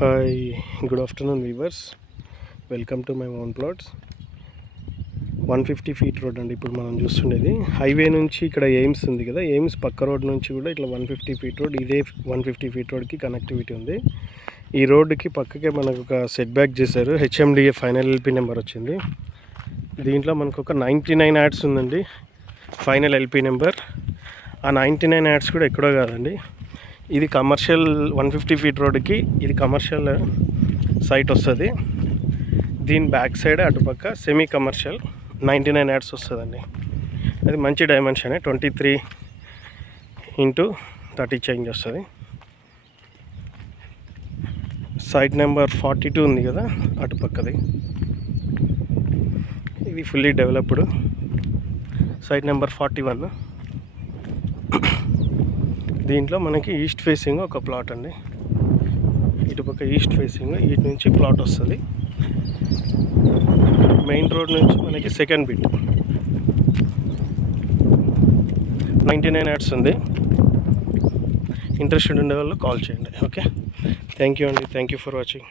Hi, good afternoon viewers. Welcome to my own plots. 150 feet road అండి ఇప్పుడు మనం చూస్తుండేది. Highway నుంచి ఇక్కడ ఎయిమ్స్ ఉంది కదా, ఎయిమ్స్ పక్క రోడ్ నుంచి కూడా ఇట్లా 150 ఫీట్ రోడ్, ఇదే 150 ఫీట్ రోడ్కి కనెక్టివిటీ ఉంది. ఈ రోడ్డుకి పక్కకే మనకు ఒక సెట్ బ్యాక్ చేశారు. హెచ్ఎండిఏ ఫైనల్ ఎల్పి నెంబర్ వచ్చింది. దీంట్లో మనకు ఒక 99 యాడ్స్ ఉందండి ఫైనల్ ఎల్పి నెంబర్. ఆ 99 యాడ్స్ కూడా ఎక్కడో కాదండి, ఇది కమర్షియల్ 150 ఫీట్ రోడ్డుకి ఇది కమర్షియల్ సైట్ వస్తుంది. దీని బ్యాక్ సైడ్ అటుపక్క సెమీ కమర్షియల్ 99 యాడ్స్ వస్తుందండి. అది మంచి డైమెన్షన్, 23x30 చేంజ్ వస్తుంది. సైట్ నెంబర్ 42 ఉంది కదా అటుపక్కది, ఇది ఫుల్లీ డెవలప్డ్. Site number 41. దీంట్లో మనకి ఈస్ట్ ఫేసింగ్ ఒక ప్లాట్ అండి, ఇటుపక్క ఈస్ట్ ఫేసింగ్, ఇటు నుంచి ప్లాట్ వస్తుంది. మెయిన్ రోడ్ నుంచి మనకి సెకండ్ బిట్ 99 యాడ్స్ ఉంది. ఇంట్రెస్టెడ్ ఉండే వాళ్ళు కాల్ చేయండి. ఓకే, థ్యాంక్ యూ అండి, థ్యాంక్ యూ ఫర్ వాచింగ్.